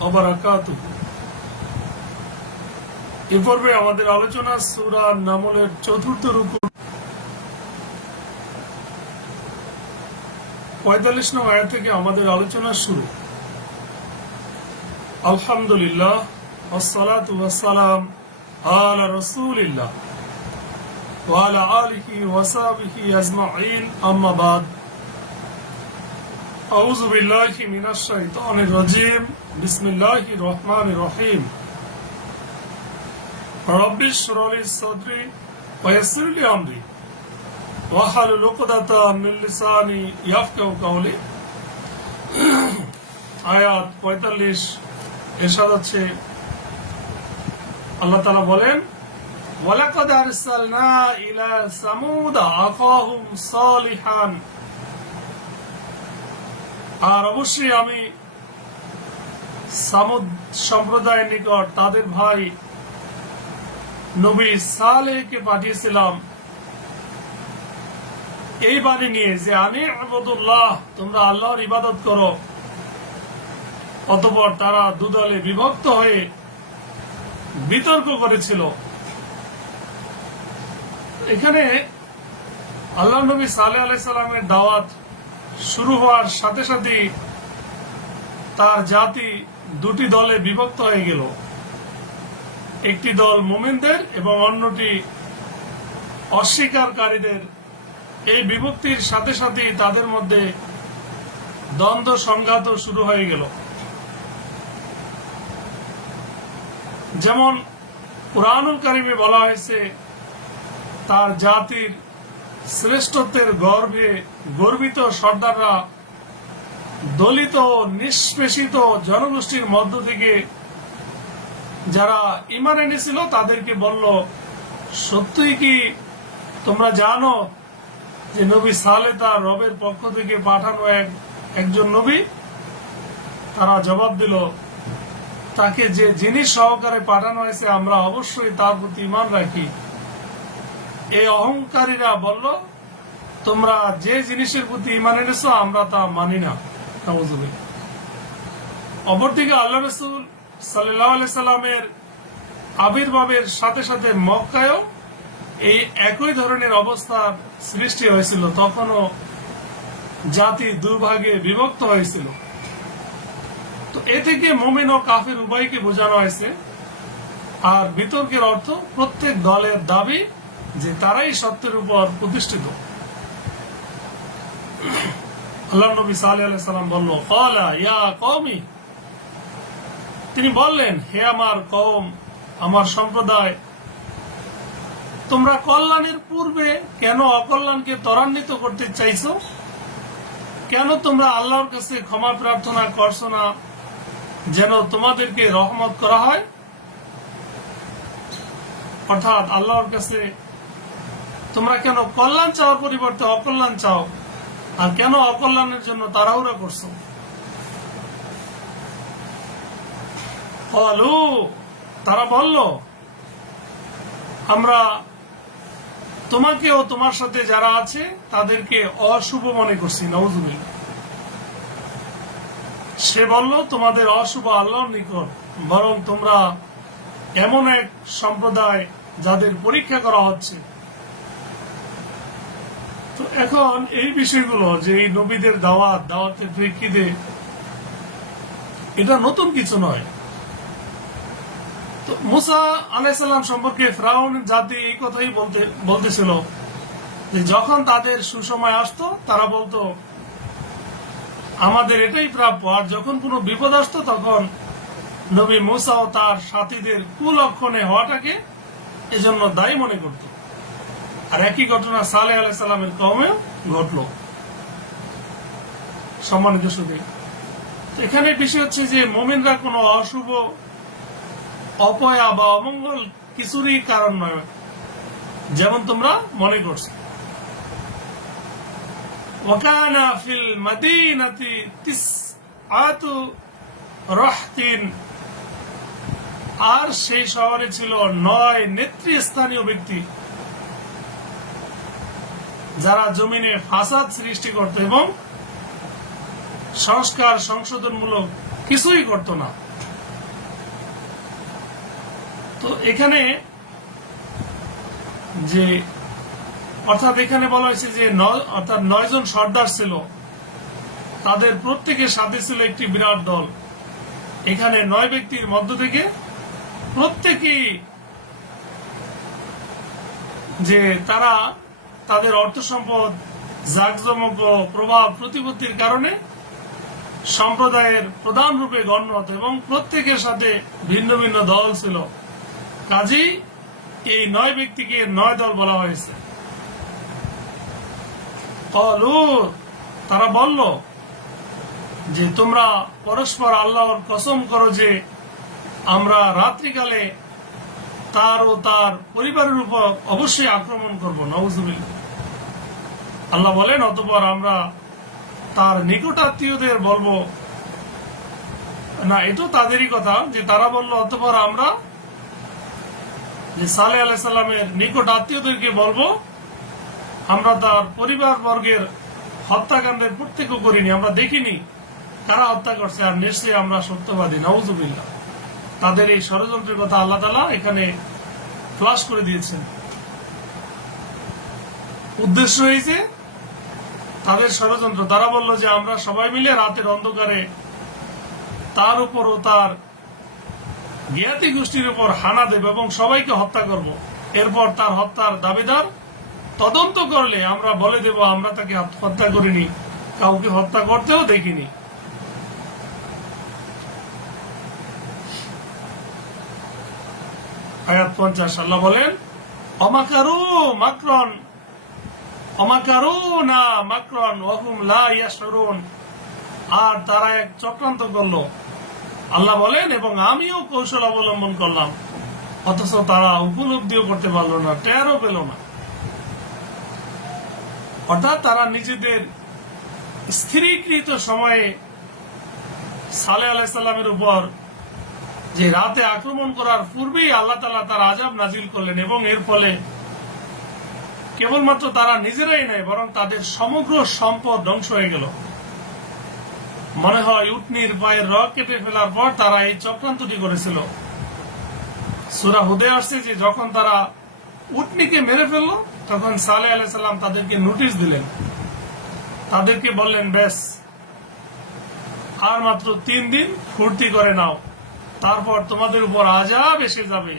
ওয়া বারাকাতুহু। এ পর্বে আমাদের আলোচনা সূরা নামলের ৪র্থ রুকু ৪৫ নং আয়াত থেকে আমাদের আলোচনা শুরু। আলহামদুলিল্লাহ ওয়াসসালাতু ওয়াসসালাম আলা রাসূলিল্লাহ ওয়া আলা আলিহি ওয়া সাহবিহি আজমাইন, আম্মা বাদ। আউযু বিল্লাহি মিনাশ শাইতানির রাজীম। বিসমিল্লাহির রহমানির রহিম। রব্বি ইশরাহ লি সাদরি ওয়া ইয়াসসির লি আমরি ওয়াহলুল উকদাতাম মিন লিসানি ইয়াফকাহু কাওলি। আয়াত ৪৫ ইরশাদ হচ্ছে, আল্লাহ তাআলা বলেন, ওয়ালাকাদ আরসালনা ইলা সামুদ আখাহুম সালিহান। আর অবশ্যই আমি সামুদ সম্প্রদায়ের নিকট তাদের ভাই নবী সালেহকে পাঠিয়েছিলাম এই বাণী নিয়ে যে আনি আবুদুল্লাহ, তোমরা আল্লাহর ইবাদত করো। অতঃপর তারা দুদলে বিভক্ত হয়ে বিতর্ক করেছিল। এখানে আল্লাহ নবী সালেহ আলাইহিস সালামের দাওয়াত শুরু হওয়ার সাথে সাথে তার জাতি দুটি দলে বিভক্ত হয়ে গেল। একটি দল মুমিনদের এবং অন্যটি অস্বীকারীদের। এই বিভক্তির সাথে সাথে তাদের মধ্যে দ্বন্দ্ব সংঘাত শুরু হয়ে গেল। যেমন কুরআনুল কারীমে বলা হয়েছে, তার জাতির শ্রেষ্ঠত্বের গর্বে গর্বিত সর্দাররা দলিত নিষ্পেষিত জনগোষ্ঠীর মধ্য থেকে যারা ঈমান এনেছিল তাদেরকে বলল, সত্যই কি তোমরা জানো যে নবী সালেহ তার রবের পক্ষ থেকে পাঠানো একজন নবী? তারা জবাব দিল, তাকে যে জিনিস সহকারে পাঠানো হয়েছে আমরা অবশ্যই তার প্রতি ঈমান রাখি। এই অহংকারীরা বলল, তোমরা যে জিনিসের প্রতি ঈমান এনেছো আমরা তা মানি না। অপরদিকে আল্লাহ রাসূল সাল্লাল্লাহু আলাইহি সাল্লামের আবির্ভাবের সাথে সাথে মক্কায়ও এই একই ধরনের অবস্থার সৃষ্টি হয়েছিল। তখনও জাতি দুভাগে বিভক্ত হয়েছিল। তো এ থেকে মুমিন ও কাফির উভয়কে বোঝানো হয়েছে। আর বিতর্কের অর্থ প্রত্যেক দলের দাবি যে তারাই সত্যের উপর প্রতিষ্ঠিত। আল্লাহ নবী সালেহ আলাইহিস সালাম বলল, ক্বালা ইয়া কওমি, তিনি বললেন, হে আমার কওম, আমার সম্প্রদায়, তোমরা কল্যাণের পূর্বে কেন অকল্যাণকে ত্বরান্বিত করতে চাইছো? কেন তোমরা আল্লাহর কাছে ক্ষমা প্রার্থনা করছো না যেন তোমাদেরকে রহমত করা হয়? অর্থাৎ আল্লাহর কাছে তোমরা কেন কল্যাণ চাওয়ার পরিবর্তে অকল্যাণ চাও, আর কেন অকল্যাণের জন্য তাড়াহুড়া করছো? তারা বলল, আমরা তোমাকে ও তোমার সাথে যারা আছে তাদেরকে অশুভ মনে করছি। নাউযুবিল্লাহ। সে বলল, তোমাদের অশুভ আল্লাহর নিকট, বরং তোমরা এমন এক সম্প্রদায় যাদের পরীক্ষা করা হচ্ছে। তো এখন এই বিষয়গুলো যে এই নবীদের দাওয়াতের প্রেক্ষিতে এটা নতুন কিছু নয়। তো মুসা আলাইহিস সালাম সম্পর্কে ফিরআউনের জাতি এই কথাই বলতেছিল যে যখন তাদের সুসময় আসতো তারা বলতো আমাদের এটাই প্রাপ্য। আর যখন কোনো বিপদ আসতো তখন নবী মুসা ও তার সাথীদের কুলক্ষণে হওয়াটাকে এজন্য দায়ী মনে করত। আর একই ঘটনা সালেহ আলাইহিস সালামের কওমেও ঘটল। সম্মানিত সুধী, এখানে বিষয় হচ্ছে যে মুমিনরা কোনো অশুভ অপয়া বা অমঙ্গল কিছুরই কারণ নয় যেমন তোমরা মনে করছো। ওয়াকানা ফিল মাদিনাতি তিসআতু রাহতিন, আর সেই শহরে ছিল 9 নেতৃস্থানীয় ব্যক্তি যারা জমিনে ফাসাদ সৃষ্টি করত এবং সংস্কার সংশোধনমূলক কিছুই করত না। তো এখানে যে অর্থাৎ এখানে বলা হয়েছে যে অর্থাৎ 9 জন সর্দার ছিল, তাদের প্রত্যেকের সাথে ছিল একটি বিরাট দল। এখানে 9 ব্যক্তির মধ্য থেকে প্রত্যেকেই যে তারা তাদের অর্থ সম্পদ, জাঁকজমক ও প্রভাব প্রতিপত্তির কারণে সম্প্রদায়ের প্রধান রূপে গণ্য হতো এবং প্রত্যেকের সাথে ভিন্ন ভিন্ন দল ছিল। কাজেই এই 9 ব্যক্তিকে 9 দল বলা হয়েছে। তারা বলল যে তোমরা পরস্পর আল্লাহর কসম করো যে আমরা রাত্রিকালে তার ও তার পরিবারের উপর অবশ্যই আক্রমণ করব। নাউজুবিল্লাহ। আল্লাহ বলেন, অতঃপর আমরা তার নিকটাত্মীয়দের বলবো না, এটাও তাদেরই কথা যে তারা বলল অতঃপর আমরা যে সালেহ আলাইহিস সালামের নিকট আত্মীয়দেরকে বলবো আমরা তার পরিবার বর্গের হত্যাকাণ্ডের প্রত্যক্ষ করিনি, আমরা দেখিনি কারা হত্যা করছে, আর নিশ্চয়ই আমরা সত্যবাদী। নাউজুবিল্লাহ। তাদের এই ষড়যন্ত্রের কথা আল্লাহ তাআলা এখানে ফ্লাশ করে দিয়েছেন। উদ্দেশ্য হয়েছে তাদের ষড়যন্ত্র। তারা বলল যে আমরা সবাই মিলে রাতের অন্ধকারে তার উপর ও তার জ্ঞাতি গোষ্ঠীর উপর হানা দেব এবং সবাইকে হত্যা করব। এরপর তার হত্যার দাবিদার তদন্ত করলে আমরা বলে দেব আমরা তাকে হত্যা করিনি, কাউকে হত্যা করতেও দেখিনি। আয়াত 50 আল্লাহ বলেন, অমাকারু মাকরন অমাকারু না মাকরন ওয়াহুম লা ইয়াশউরুন। আর তারা এক চক্রান্ত করলো, আল্লাহ বলেন, এবং আমিও কৌশল অবলম্বন করলাম, অথচ তারা উপলব্ধিও করতে পারলো না, টেরও পেল না। অর্থাৎ তারা নিজেদের স্থিরীকৃত সময়ে সালেহ আলাইহিস সালামের উপর যে রাতে আক্রমণ করার পূর্বেই আল্লাহ তাআলা তার আযাব নাজিল করলেন এবং এর ফলে কেবলমাত্র তারা নিজেরাই নয় বরং তাদের সমগ্র সম্পদ ধ্বংস হয়ে গেল। মনে হয় উটনির পায়ের রগ কেটে ফেলার পর তারা এই চক্রান্তটি করেছিল। সূরা হুদে আসছে যে যখন তারা উটনিকে মেরে ফেললো তখন সালেহ আলাইহিস সালাম তাদেরকে নোটিশ দিলেন, তাদেরকে বললেন, বেশ আর মাত্র 3 দিন ফুর্তি করে নাও, তারপর তোমাদের উপর আযাব এসে যাবে।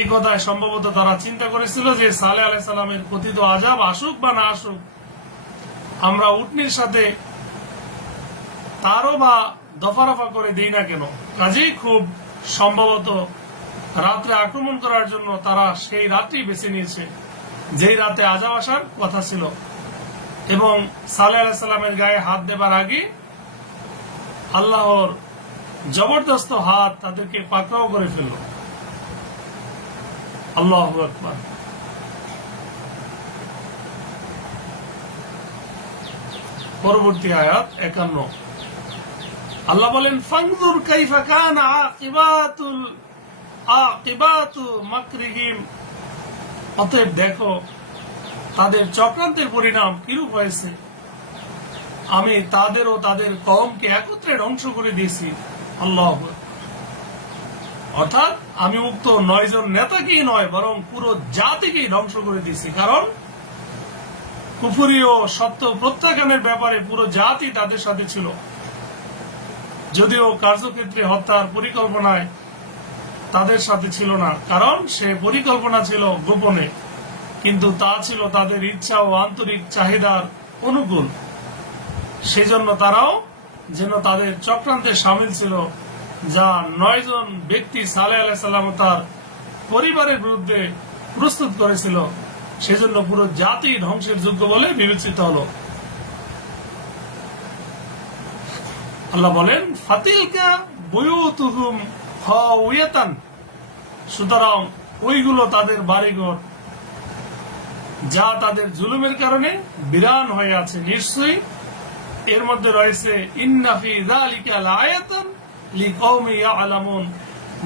এই কথায় সম্ভবত তারা চিন্তা করেছিল যে সালেহ আলাইহিস সালামের কথিত আযাব আসুক বা না আসুক, আমরা উটনির সাথে তারও বা দফারফা করে দিই না কেন। কাজেই খুব সম্ভবত রাত্রে আক্রমণ করার জন্য তারা সেই রাতটি বেছে নিয়েছে যেই রাতে আযাব আসার কথা ছিল, এবং সালেহ আলাইহিস সালামের গায়ে হাত দেবার আগে আল্লাহর জবরদস্ত হাত তাদেরকে পাকড়াও করে ফেলল। আল্লাহু আকবার। পরবর্তী আয়াত 51 আল্লাহ বলেন, ফানজুর কাইফা কানা আকিবাতু মাকরিহিম। অতএব দেখো তাদের চক্রান্তের পরিণাম কিরূপ হয়েছে। আমি তাদের ও তাদের কওমকে একত্রে ধ্বংস করে দিয়েছি। আল্লাহু আকবার। অর্থাৎ আমি উক্ত 9 জন নেতাকেই নয় বরং পুরো জাতিকেই ধ্বংস করে দিয়েছি, কারণ কুফরি ও সত্য প্রত্যাখ্যানের ব্যাপারে পুরো জাতি তাদের সাথে ছিল। যদিও কার্যক্ষেত্রে হত্যার পরিকল্পনায় তাদের সাথে ছিল না, কারণ সে পরিকল্পনা ছিল গোপনে, কিন্তু তা ছিল তাদের ইচ্ছা ও আন্তরিক চাহিদার অনুকূল। সেজন্য তারাও যেন তাদের চক্রান্তে সামিল ছিল, যা 9 জন ব্যক্তি সালেহ আলাইহিস সালাম তার পরিবারের বিরুদ্ধে প্রস্তুত করেছিল। সেজন্য পুরো জাতি ধ্বংসের যোগ্য বলে বিবেচিত হল। আল্লাহ বলেন, ফাতিলকা বুয়ুতুহুম খাওয়াতান। সুতরাং ওইগুলো তাদের বাড়িঘর যা তাদের জুলুমের কারণে বিরান হয়ে আছে। নিশ্চয়ই এর মধ্যে রয়েছে ইন্না ফি যালিকা লাআয়াতান লিকাওমি ইয়ালামুন।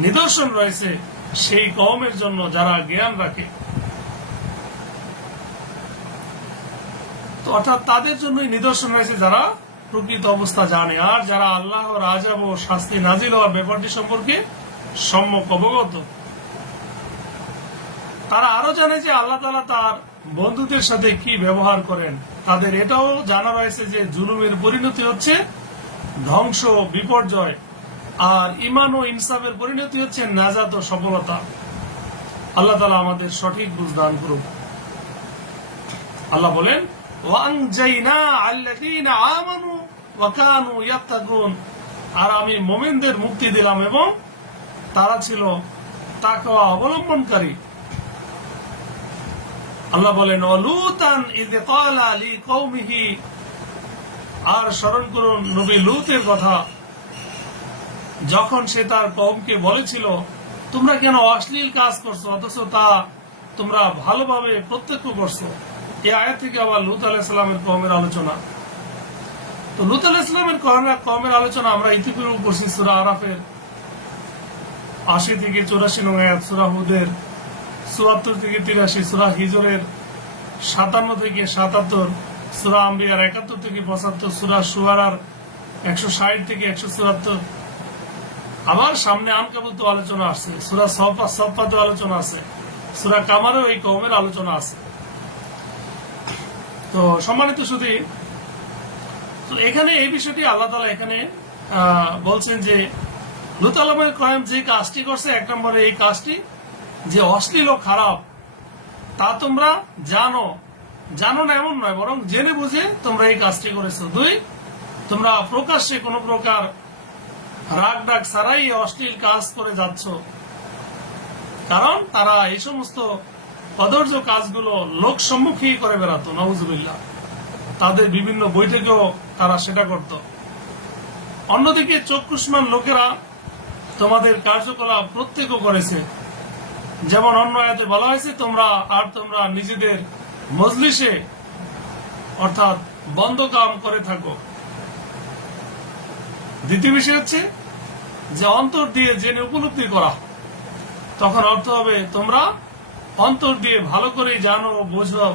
নিদর্শন রয়েছে সেই কওমের জন্য যারা জ্ঞান রাখে। তো অর্থাৎ তাদের জন্যই নিদর্শন রয়েছে যারা প্রকৃত অবস্থা জানে, আর যারা আল্লাহর আযাব ও শাস্তি নাজিল হওয়ার ব্যাপারটি সম্পর্কে সম্যক অবগত। তারা আরো জানে যে আল্লাহ তাআলা তার বন্ধুদের সাথে কি ব্যবহার করেন। তাদের এটাও জানা রয়েছে যে জুলুমের পরিণতি হচ্ছে ধ্বংস, বিপর্যয়, আর ঈমান ও ইনসাফের পরিণতি হচ্ছে নাজাত ও সফলতা। আল্লাহ তাআলা আমাদের সঠিক বুঝ দান করুন। আল্লাহ বলেন, ওয়ানজাইনা আল্লাযীনা আমানু ওয়া কানু ইয়াত্তাকুন, আর আমি মুমিনদের মুক্তি দিলাম এবং তারা ছিল তাকওয়া অবলম্বনকারী। আল্লাহ বলেন, ওয়ালুতান ইয ক্বালা লিকওমিহি, আর স্মরণ করুন নবী লূতের কথা, যখন সে তার কওমকে বলেছিল, তোমরা কেন অশ্লীল কাজ করছো অথচ তা তোমরা ভালোভাবে প্রত্যক্ষ করছো। এই আয়াত থেকে আবার লূত আলাইহিস সালামের কওমের আলোচনা। তো লূত আলাইহিস সালামের কওমের আলোচনা আমরা ইতিপূর্বে পড়ছি সূরা আরাফের ৮০ থেকে ৮৪ নং আয়াত, সূরা হুদের ৭৪ থেকে ৮৩, সূরা হিজরের ৫৭ থেকে ৭৭, সূরা আম্বিয়ার ৭১ থেকে ৭৫, সূরা শুআরার ১৬০ থেকে ১৭৪। আবার সামনে আনকাবুত আলোচনা আছে, সূরা সফফাত আলোচনা আছে, সূরা কামারেও এই কওমের আলোচনা আছে। তো সম্মানিত সুধী, তো এখানে এই বিষয়টি আল্লাহ তাআলা এখানে বলছেন যে লূত আলাইহিস সালাম যে কাজটি করছে, এক নম্বরে এই কাজটি যে অশ্লীল ও খারাপ তা তোমরা জানো না এমন নয়, বরং জেনে বুঝে তোমরা এই কাজটি করেছো। দুই, তোমরা প্রকাশ্যে কোনো প্রকার রাগ ডাক ছাড়াই অশ্লীল কাজ করে যাচ্ছ, কারণ তারা এই সমস্ত অধৈর্য কাজগুলো লোক সম্মুখেই করে বেড়াতো, নাউজুবিল্লাহ। তাদের বিভিন্ন বৈঠকেও তারা সেটা করত। অন্যদিকে চক্ষুষ্মান লোকেরা তোমাদের কার্যকলাপ প্রত্যক্ষ করেছে, যেমন অন্য আয়াতে বলা হয়েছে, তোমরা নিজেদের মজলিসে অর্থাৎ বন্ধ কাম করে থাকো। দ্বিতীয় বিষয় হচ্ছে যে অন্তর দিয়ে জেনে উপলব্ধি করা, তখন অর্থ হবে তোমরা অন্তর দিয়ে ভালো করে জানো ও বোঝো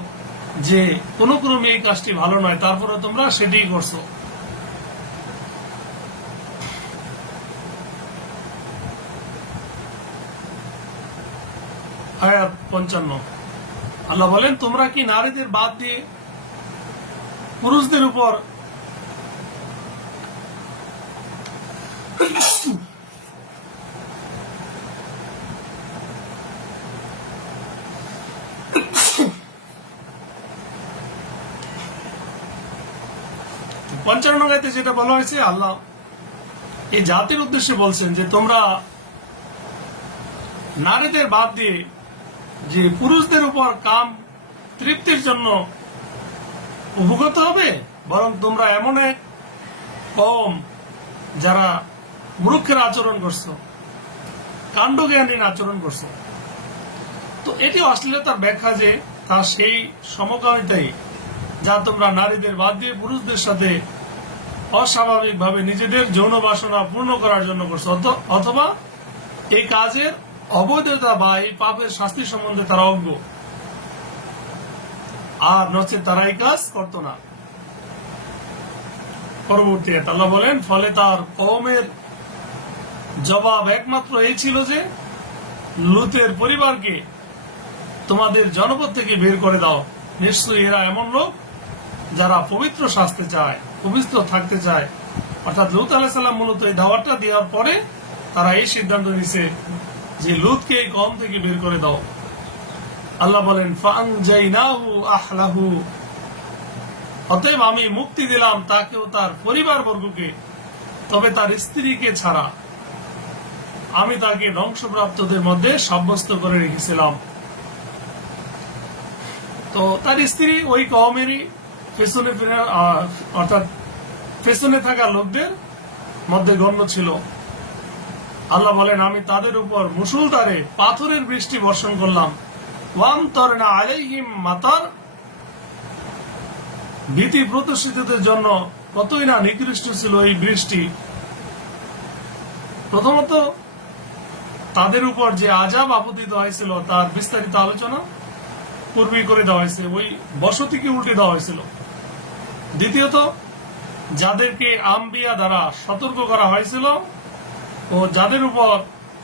যে কোন ক্রমে এই কাজটি ভালো নয়, তারপরে তোমরা সেটিই করছো। আয়াত ৫৫, আল্লাহ বলেন, তোমরা কি নারীদের বাদ দিয়ে পুরুষদের উপর পঞ্চান্ন আয়াতে যেটা বলা হয়েছে, আল্লাহ এই জাতির উদ্দেশ্যে বলছেন যে তোমরা নারীদের বাদ দিয়ে যে পুরুষদের উপর কাম তৃপ্তির জন্য উপগত হবে, বরং তোমরা এমন এক কওম যারা মূর্খের আচরণ করছো, কাণ্ডজ্ঞানহীন আচরণ করছো। তো এটি অশ্লীলতার ব্যাখ্যা যে তা সেই সমকামিতাই যা তোমরা নারীদের বাদ দিয়ে পুরুষদের সাথে অস্বাভাবিকভাবে নিজেদের যৌন বাসনা পূর্ণ করার জন্য করছো, অথবা এই কাজের অবৈধতা বা এই পাপের শাস্তি সম্বন্ধে তারা অজ্ঞ, আর নচেত তারা এই কাজ করত না। পরবর্তী আল্লাহ বলেন, ফলে তার কওমের জবাব একমাত্র এই ছিল যে লূতের পরিবারকে তোমাদের জনপদ থেকে বের করে দাও। নিশ্চয়ই এরা এমন লোক যারা পবিত্র সাজতে চায়, পবিত্র থাকতে চায়। অর্থাৎ লূত আলাইহিস সালাম মূলত এই দাওয়াতটা দেওয়ার পরে তারা এই সিদ্ধান্ত নিছে যে লূতকে এই কওম থেকে বের করে দাও। আল্লাহ বলেন, ফাআনজাইনাহু আহলাহু, অতএব আমি মুক্তি দিলাম তাকে ও তার পরিবার বর্গকে, তবে তার স্ত্রীকে ছাড়া আমি তাকে ধ্বংসপ্রাপ্তদের মধ্যে সাব্যস্ত করে রেখেছিলাম। তো তার স্ত্রী ওই কওমেরই পেছনে অর্থাৎ পেছনে থাকা লোকদের মধ্যে গণ্য ছিল। আল্লাহ বলেন, আমি তাদের উপর মুষলধারে পাথরের বৃষ্টি বর্ষণ করলাম। ওয়ামতারনা আলাইহিম মাতার, ভীতি প্রদর্শিতদের জন্য কতই না নিকৃষ্ট ছিল এই বৃষ্টি। প্রথমত তাদের উপর যে আযাব আপতিত হয়েছিল তার বিস্তারিত আলোচনা পূর্বেই করে দেওয়া হয়েছে, ওই বসতিকে উল্টে দেওয়া হয়েছিল। দ্বিতীয়ত যাদেরকে আম্বিয়া দ্বারা সতর্ক করা হয়েছিল ও যাদের উপর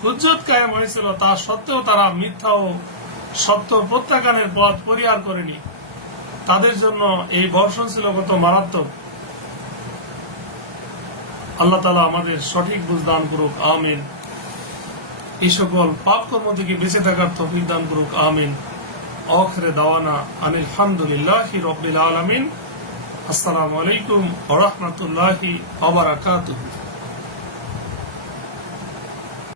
হুজ্জত কায়েম হয়েছিল, তা সত্ত্বেও তারা মিথ্যা ও সত্য প্রত্যাখ্যানের পথ পরিহার করেনি। তাদের জন্য এই বর্ষণ ছিল কত মারাত্মক। আল্লাহ তাআলা আমাদের সঠিক বুঝ দান করুক, আমিন। এই সকল পাপ কর্ম থেকে বেঁচে থাকার তৌফিক দান করুক, আমিন। আখিরে দাওয়ানা আনিল হামদুলিল্লাহি রাব্বিল আলামিন। আসসালামু আলাইকুম ওয়া রাহমাতুল্লাহি ওয়া বারাকাতুহু।